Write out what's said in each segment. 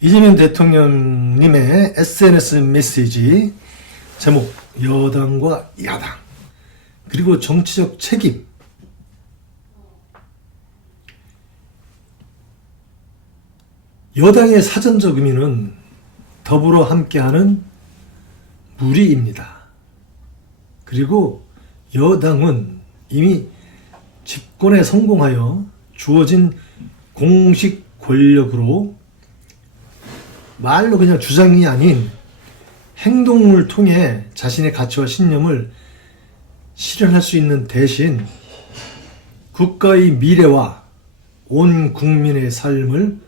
이재명 대통령님의 SNS 메시지 제목 여당과 야당 그리고 정치적 책임. 여당의 사전적 의미는 더불어 함께하는 무리입니다. 그리고 여당은 이미 집권에 성공하여 주어진 공식 권력으로 말로 그냥 주장이 아닌 행동을 통해 자신의 가치와 신념을 실현할 수 있는 대신 국가의 미래와 온 국민의 삶을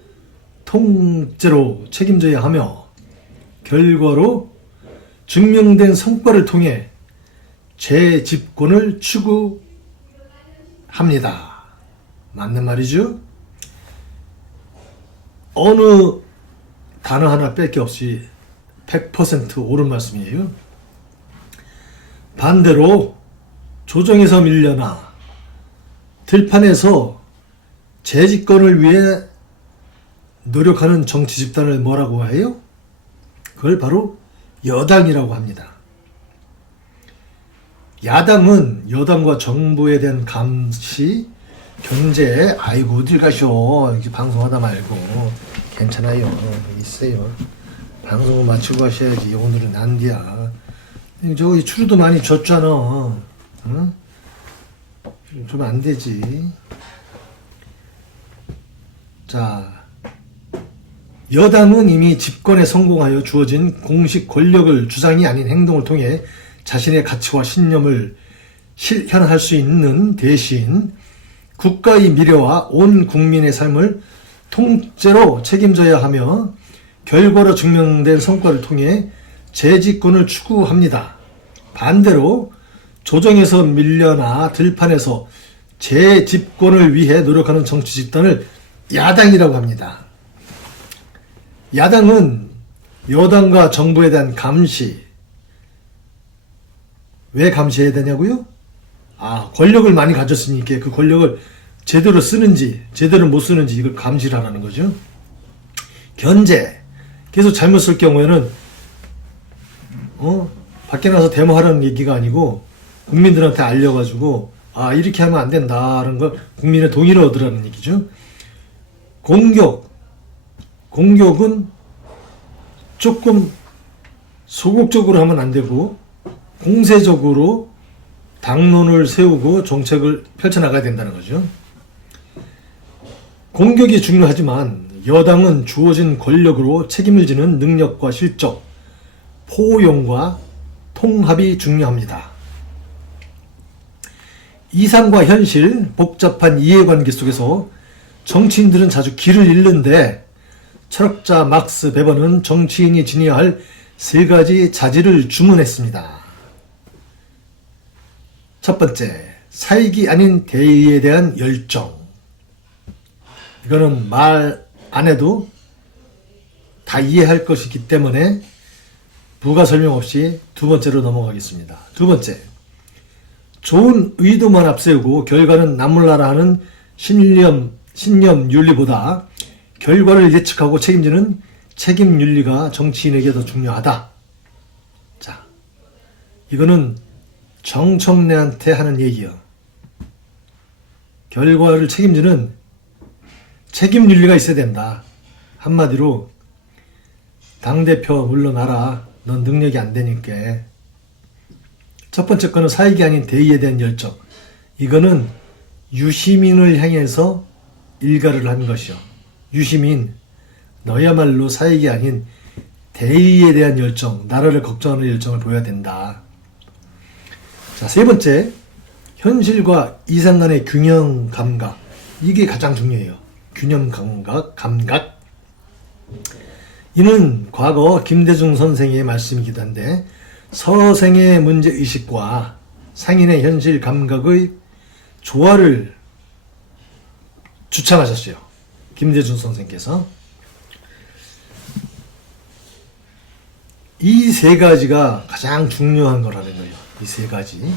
통째로 책임져야 하며 결과로 증명된 성과를 통해 재집권을 추구합니다. 맞는 말이죠? 어느 단어 하나 뺄 게 없이 100% 옳은 말씀이에요. 반대로 조정에서 밀려나 들판에서 재집권을 위해 노력하는 정치 집단을 뭐라고 해요? 그걸 바로 여당이라고 합니다. 야당은 여당과 정부에 대한 감시, 견제, 아이고 어딜 가셔 이렇게 방송하다 말고 괜찮아요 있어요. 방송을 마치고 하셔야지. 오늘은 난디야. 저기 추루도 많이 줬잖아. 응? 좀 안 되지. 자, 여당은 이미 집권에 성공하여 주어진 공식 권력을 주장이 아닌 행동을 통해 자신의 가치와 신념을 실현할 수 있는 대신 국가의 미래와 온 국민의 삶을 통째로 책임져야 하며 결과로 증명된 성과를 통해 재집권을 추구합니다. 반대로 조정에서 밀려나 들판에서 재집권을 위해 노력하는 정치 집단을 야당이라고 합니다. 야당은 여당과 정부에 대한 감시. 왜 감시해야 되냐고요? 권력을 많이 가졌으니까 그 권력을 제대로 쓰는지 제대로 못 쓰는지 이걸 감시를 하라는 거죠. 견제. 계속 잘못 쓸 경우에는 밖에 나서 데모하라는 얘기가 아니고 국민들한테 알려가지고 이렇게 하면 안 된다라는 걸 국민의 동의를 얻으라는 얘기죠. 공격은 조금 소극적으로 하면 안 되고 공세적으로 당론을 세우고 정책을 펼쳐나가야 된다는 거죠. 공격이 중요하지만 여당은 주어진 권력으로 책임을 지는 능력과 실적, 포용과 통합이 중요합니다. 이상과 현실, 복잡한 이해관계 속에서 정치인들은 자주 길을 잃는데 철학자 막스 베버는 정치인이 지녀야 할 세 가지 자질을 주문했습니다. 첫 번째, 사익이 아닌 대의에 대한 열정. 이거는 말 안 해도 다 이해할 것이기 때문에 부가 설명 없이 두 번째로 넘어가겠습니다. 두 번째, 좋은 의도만 앞세우고 결과는 나몰라라 하는 신념 윤리보다 결과를 예측하고 책임지는 책임 윤리가 정치인에게 더 중요하다. 자, 이거는 정청래한테 하는 얘기요. 결과를 책임지는 책임 윤리가 있어야 된다. 한마디로 당대표 물러나라. 넌 능력이 안 되니까. 첫 번째 거는 사익이 아닌 대의에 대한 열정. 이거는 유시민을 향해서 일가를 한 것이요. 유시민, 너야말로 사익이 아닌 대의에 대한 열정, 나라를 걱정하는 열정을 보여야 된다. 자, 세 번째, 현실과 이상 간의 균형 감각. 이게 가장 중요해요. 균형 감각. 이는 과거 김대중 선생의 말씀이기도 한데 서생의 문제의식과 상인의 현실 감각의 조화를 주창하셨어요. 김대중 선생께서. 이 세 가지가 가장 중요한 거라는 거예요. 이 세 가지.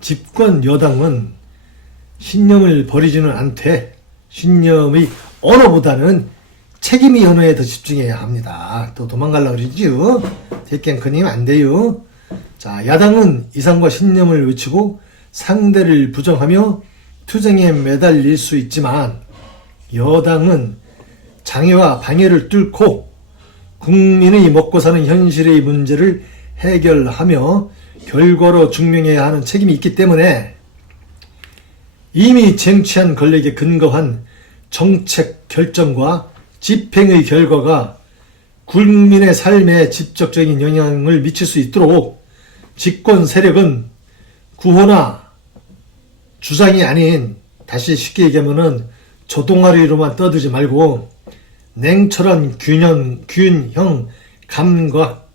집권 여당은 신념을 버리지는 않되 신념의 언어보다는 책임의 현어에 더 집중해야 합니다. 또 도망가려고 그러지요. 대깽크님 안 돼요. 자, 야당은 이상과 신념을 외치고 상대를 부정하며 투쟁에 매달릴 수 있지만 여당은 장애와 방해를 뚫고 국민의 먹고 사는 현실의 문제를 해결하며 결과로 증명해야 하는 책임이 있기 때문에 이미 쟁취한 권력에 근거한 정책 결정과 집행의 결과가 국민의 삶에 직접적인 영향을 미칠 수 있도록 집권 세력은 구호나 주장이 아닌, 다시 쉽게 얘기하면은 조동아리로만 떠들지 말고 냉철한 균형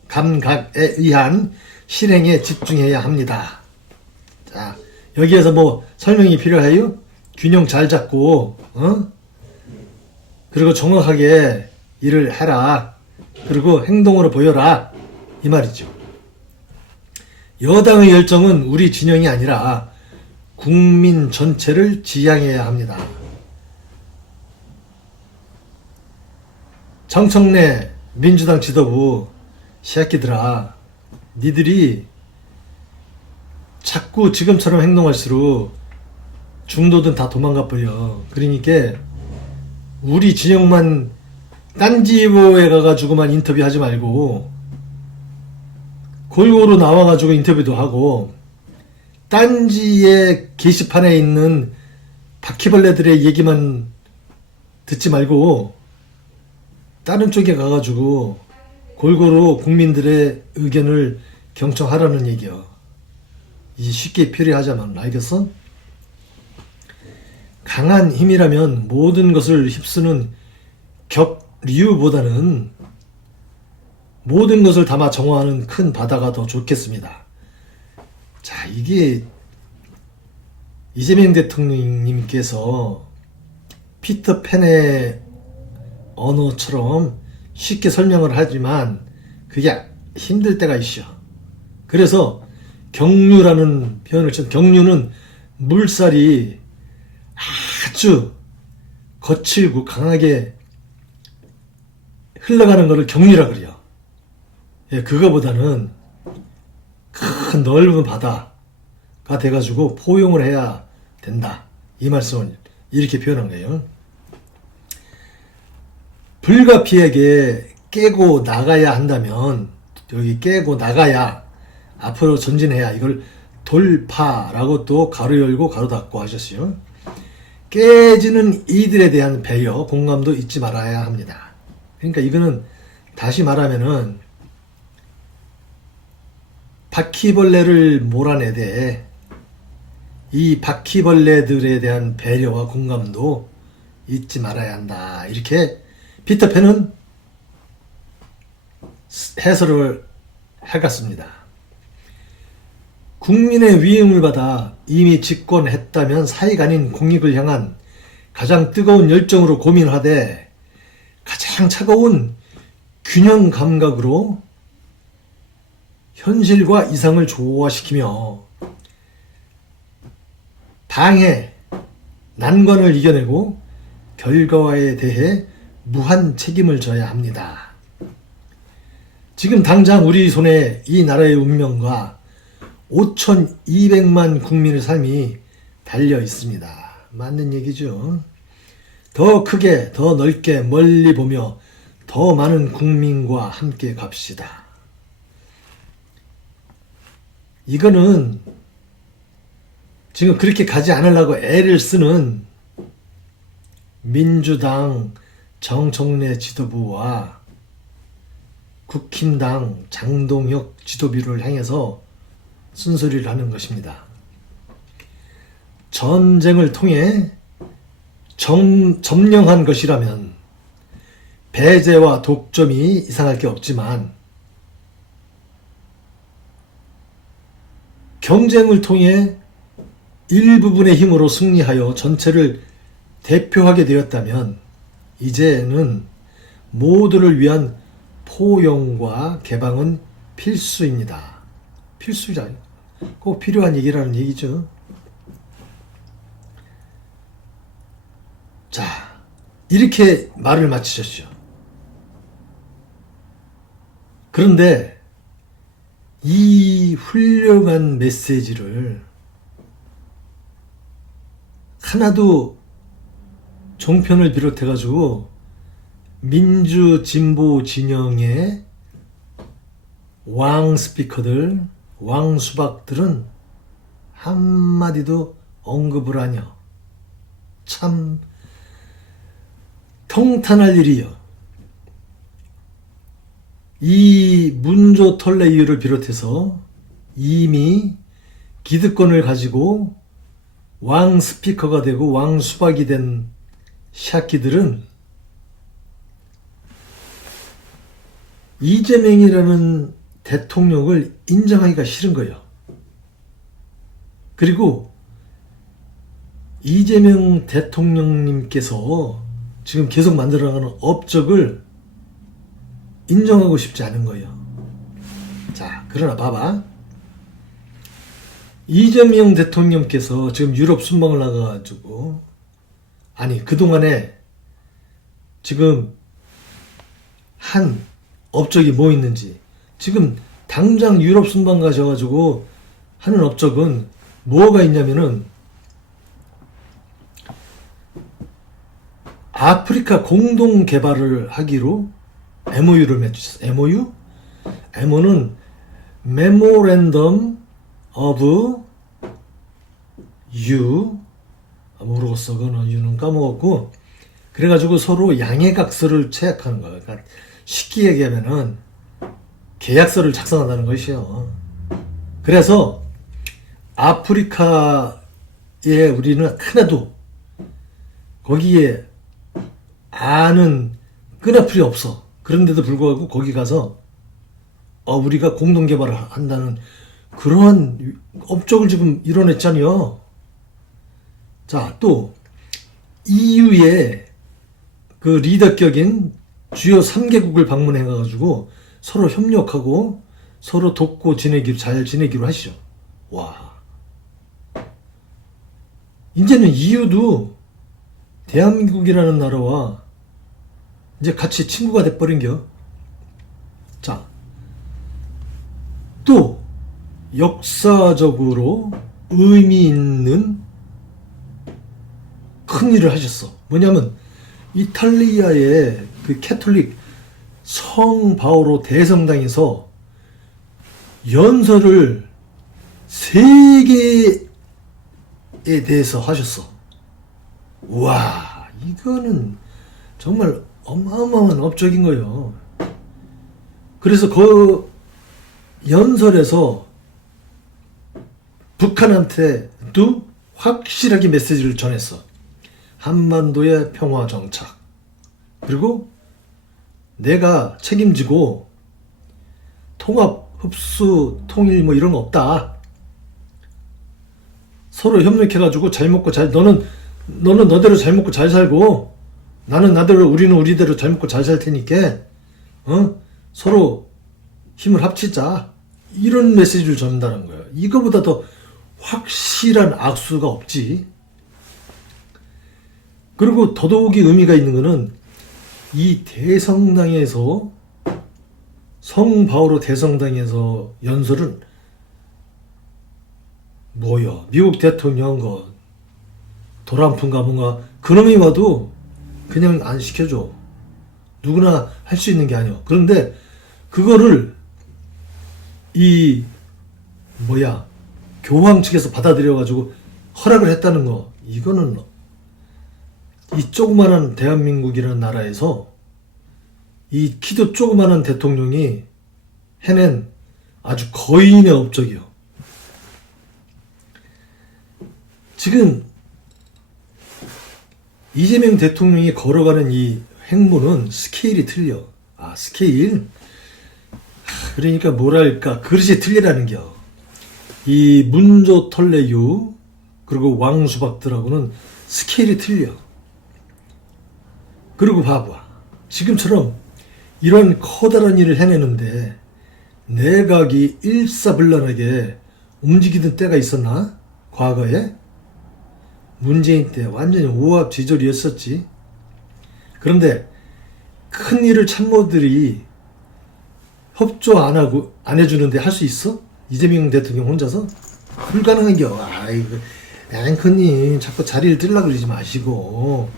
감각에 의한 실행에 집중해야 합니다. 자, 여기에서 뭐 설명이 필요해요? 균형 잘 잡고, 그리고 정확하게 일을 해라. 그리고 행동으로 보여라. 이 말이죠. 여당의 열정은 우리 진영이 아니라 국민 전체를 지향해야 합니다. 정청래 민주당 지도부 새끼들아, 니들이 자꾸 지금처럼 행동할수록 중도든 다 도망가 버려. 그러니까 우리 진영만 딴지보에 가가지고만 인터뷰하지 말고 골고루 나와가지고 인터뷰도 하고, 딴지의 게시판에 있는 바퀴벌레들의 얘기만 듣지 말고 다른 쪽에 가가지고 골고루 국민들의 의견을 경청하라는 얘기야. 이 쉽게 표현하자면, 알겠어? 강한 힘이라면 모든 것을 휩쓰는 격류보다는 모든 것을 담아 정화하는 큰 바다가 더 좋겠습니다. 자, 이게 이재명 대통령님께서 피터팬의 언어처럼 쉽게 설명을 하지만 그게 힘들 때가 있어. 그래서 경류라는 표현을 쳐. 경류는 물살이 아주 거칠고 강하게 흘러가는 것을 경류라 그래요. 예, 그거보다는 큰 넓은 바다가 돼가지고 포용을 해야 된다. 이 말씀을 이렇게 표현한 거예요. 불가피하게 깨고 나가야 한다면, 여기 깨고 나가야 앞으로 전진해야, 이걸 돌파라고 또 가로 열고 가로 닫고 하셨어요. 깨지는 이들에 대한 배려, 공감도 잊지 말아야 합니다. 그러니까 이거는 다시 말하면은 바퀴벌레를 몰아내되 이 바퀴벌레들에 대한 배려와 공감도 잊지 말아야 한다. 이렇게 피터팬은 해설을 해갔습니다. 국민의 위임을 받아 이미 집권했다면 사익아닌 공익을 향한 가장 뜨거운 열정으로 고민하되 가장 차가운 균형 감각으로 현실과 이상을 조화시키며 방해, 난관을 이겨내고 결과에 대해 무한 책임을 져야 합니다. 지금 당장 우리 손에 이 나라의 운명과 5,200만 국민의 삶이 달려 있습니다. 맞는 얘기죠. 더 크게, 더 넓게, 멀리 보며 더 많은 국민과 함께 갑시다. 이거는 지금 그렇게 가지 않으려고 애를 쓰는 민주당 정청래 지도부와 국힘당 장동혁 지도부를 향해서 쓴소리를 하는 것입니다. 전쟁을 통해 점령한 것이라면 배제와 독점이 이상할 게 없지만 경쟁을 통해 일부분의 힘으로 승리하여 전체를 대표하게 되었다면 이제는 모두를 위한 포용과 개방은 필수입니다. 필수잖아요. 꼭 필요한 얘기라는 얘기죠. 자, 이렇게 말을 마치셨죠. 그런데 이 훌륭한 메시지를 하나도 종편을 비롯해가지고 민주 진보 진영의 왕 스피커들, 왕 수박들은 한마디도 언급을 하냐. 참 통탄할 일이요. 이 문조 털레 이유를 비롯해서 이미 기득권을 가지고 왕 스피커가 되고 왕 수박이 된 샤키들은 이재명이라는 대통령을 인정하기가 싫은 거예요. 그리고 이재명 대통령님께서 지금 계속 만들어가는 업적을 인정하고 싶지 않은 거예요. 자, 그러나 봐봐. 이재명 대통령께서 지금 유럽 순방을 나가가지고, 아니, 그동안에 지금 한 업적이 뭐 있는지, 지금 당장 유럽 순방 가셔가지고 하는 업적은 뭐가 있냐면은 아프리카 공동 개발을 하기로 MOU를 맺었어요. MOU? MO는 Memorandum of U, 모르겠어. 그거는 U는 까먹었고, 그래가지고 서로 양해각서를 채약하는 거예요. 그러니까 쉽게 얘기하면은 계약서를 작성한다는 것이요. 그래서 아프리카에 우리는 하나도 거기에 아는 끈앞이 없어. 그런데도 불구하고 거기 가서 우리가 공동개발을 한다는 그러한 업적을 지금 이뤄냈잖아요. 자, 또 EU의 그 리더격인 주요 3개국을 방문해가지고 서로 협력하고 서로 돕고 잘 지내기로 하시죠. 와. 이제는 EU도 대한민국이라는 나라와 이제 같이 친구가 돼버린겨. 자, 또 역사적으로 의미 있는 큰 일을 하셨어. 뭐냐면 이탈리아의 그 캐톨릭 성 바오로 대성당에서 연설을 3개에 대해서 하셨어. 와, 이거는 정말 어마어마한 업적인 거예요. 그래서 그 연설에서 북한한테도 확실하게 메시지를 전했어. 한반도의 평화 정착. 그리고 내가 책임지고 통합, 흡수, 통일 뭐 이런 거 없다. 서로 협력해가지고 잘 먹고 너는 너대로 잘 먹고 잘 살고 나는 나대로 우리는 우리대로 잘 먹고 잘 살 테니까 서로 힘을 합치자. 이런 메시지를 전한다는 거예요. 이거보다 더 확실한 악수가 없지. 그리고 더더욱이 의미가 있는 거는 이 대성당에서 성 바오로 대성당에서 연설은 뭐야? 미국 대통령 도란프인가 뭔가 그놈이 와도 그냥 안 시켜줘. 누구나 할 수 있는 게 아니야. 그런데 그거를 교황 측에서 받아들여가지고 허락을 했다는 거. 이거는 이 조그마한 대한민국이라는 나라에서 이 키도 조그마한 대통령이 해낸 아주 거인의 업적이요. 지금 이재명 대통령이 걸어가는 이 행보는 스케일이 틀려. 스케일? 그러니까 뭐랄까 그릇이 틀리라는 겨. 이 문조 털레유 그리고 왕수박들하고는 스케일이 틀려. 그리고 봐봐. 지금처럼 이런 커다란 일을 해내는데 내각이 일사불란하게 움직이던 때가 있었나? 과거에? 문재인 때 완전히 오합지졸이었었지. 그런데 큰 일을 참모들이 협조 안 해주는데 할 수 있어? 이재명 대통령 혼자서? 불가능한겨. 아이고, 앵커님, 자꾸 자리를 뜨려고 그러지 마시고.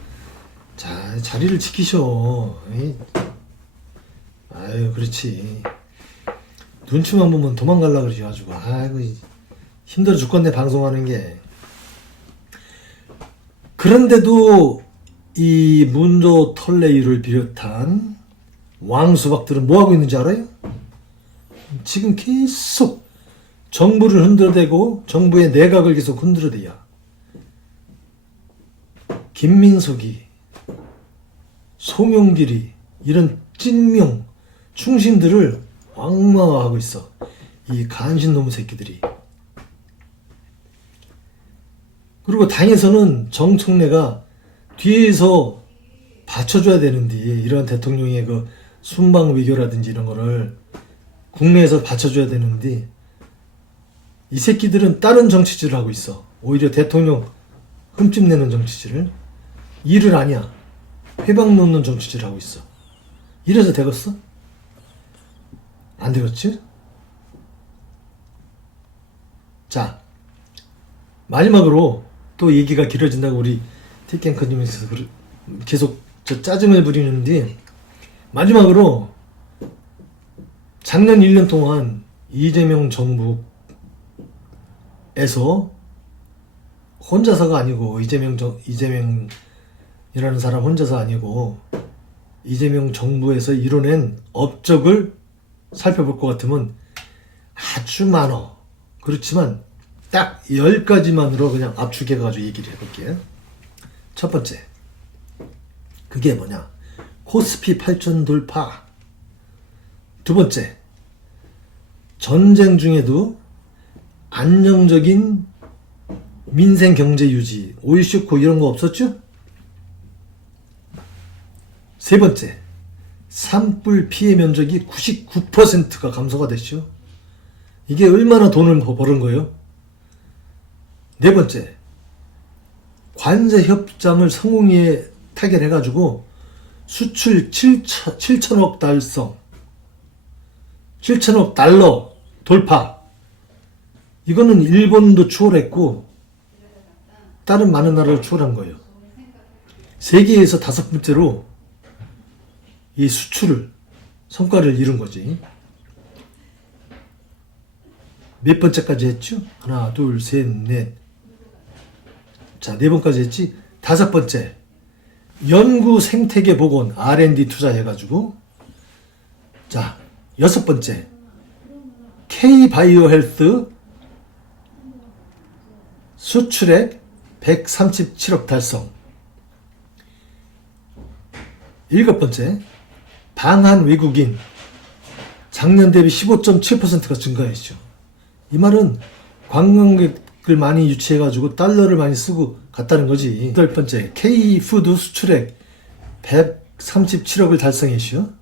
자, 자리를 지키셔. 아유, 그렇지. 눈치만 보면 도망가려고 그러지 가지고. 아이고, 힘들어 죽겠네, 방송하는 게. 그런데도 이 문조 털레이를 비롯한 왕수박들은 뭐하고 있는지 알아요? 지금 계속 정부를 흔들어대고 정부의 내각을 계속 흔들어대야. 김민석이, 송영길이 이런 찐명 충신들을 왕마하고 있어. 이 간신놈의 새끼들이. 그리고 당에서는 정청래가 뒤에서 받쳐줘야 되는데, 이런 대통령의 그 순방 외교라든지 이런 거를 국내에서 받쳐줘야 되는데, 이 새끼들은 다른 정치질을 하고 있어. 오히려 대통령 흠집내는 정치질을. 일을 아니야. 회방 놓는 정치질을 하고 있어. 이래서 되겠어? 안 되겠지? 자, 마지막으로 또 얘기가 길어진다고 우리 티깽커님께서 계속 저 짜증을 부리는데, 마지막으로 작년 1년 동안 이재명 정부에서 혼자서가 아니고, 이재명이라는 사람 혼자서 아니고, 이재명 정부에서 이뤄낸 업적을 살펴볼 것 같으면 아주 많어. 그렇지만 딱 10가지만으로 그냥 압축해가지고 얘기를 해볼게요. 첫 번째, 그게 뭐냐? 코스피 8천 돌파. 두 번째, 전쟁 중에도 안정적인 민생 경제 유지, 오일 쇼크 이런 거 없었죠? 세 번째, 산불 피해 면적이 99%가 감소가 됐죠. 이게 얼마나 돈을 버는 거예요? 네 번째, 관세 협정을 성공리에 타결해가지고 수출 7천억 달성, 7천억 달러 돌파. 이거는 일본도 추월했고 다른 많은 나라를 추월한 거예요. 세계에서 5번째로 이 수출을, 성과를 이룬 거지. 몇 번째까지 했죠? 하나, 둘, 셋, 넷. 자, 4번까지 했지? 5번째, 연구 생태계 복원, R&D 투자해가지고. 자, 6번째, K-바이오 헬스 수출액 137억 달성. 7번째, 방한 외국인 작년 대비 15.7%가 증가했죠. 이 말은 관광객을 많이 유치해가지고 달러를 많이 쓰고 갔다는 거지. 8번째, K푸드 수출액 137억을 달성했죠.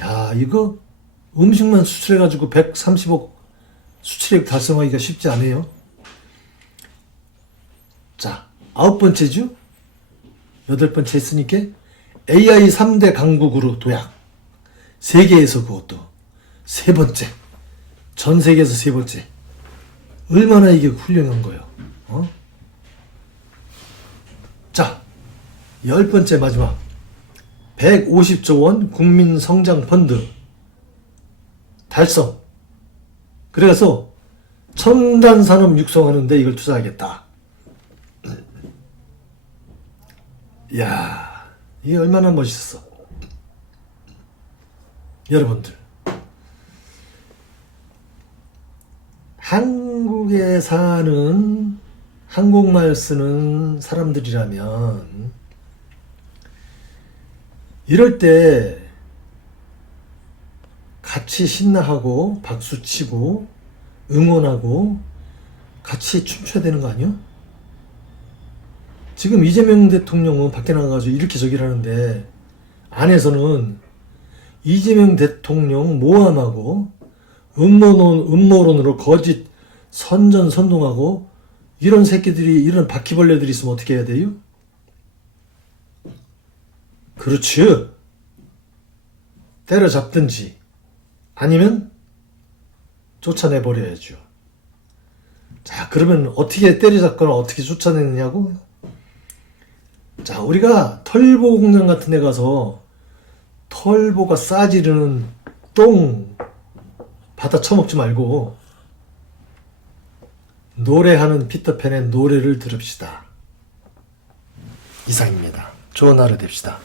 야, 이거 음식만 수출해가지고 130억 수출액 달성하기가 쉽지 않아요. 자, 9번째죠. 8번째 했으니까 AI 3대 강국으로 도약. 세계에서 그것도 3번째. 전 세계에서 3번째. 얼마나 이게 훌륭한 거예요. 자, 10번째 마지막. 150조 원 국민성장펀드 달성. 그래서 첨단산업 육성하는데 이걸 투자하겠다. 이야, 이게 얼마나 멋있었어. 여러분들, 한국에 사는 한국말 쓰는 사람들이라면 이럴 때 같이 신나하고 박수치고 응원하고 같이 춤춰야 되는 거 아니야? 지금 이재명 대통령은 밖에 나가가지고 이렇게 저기를 하는데, 안에서는 이재명 대통령 모함하고 음모론으로 거짓 선전선동하고 이런 새끼들이, 이런 바퀴벌레들이 있으면 어떻게 해야 돼요? 그렇지. 때려잡든지 아니면 쫓아내버려야죠. 자, 그러면 어떻게 때려잡거나 어떻게 쫓아내느냐고? 자, 우리가 털보 공장 같은 데 가서 털보가 싸지르는 똥 받아 처먹지 말고 노래하는 피터팬의 노래를 들읍시다. 이상입니다. 좋은 하루 됩시다.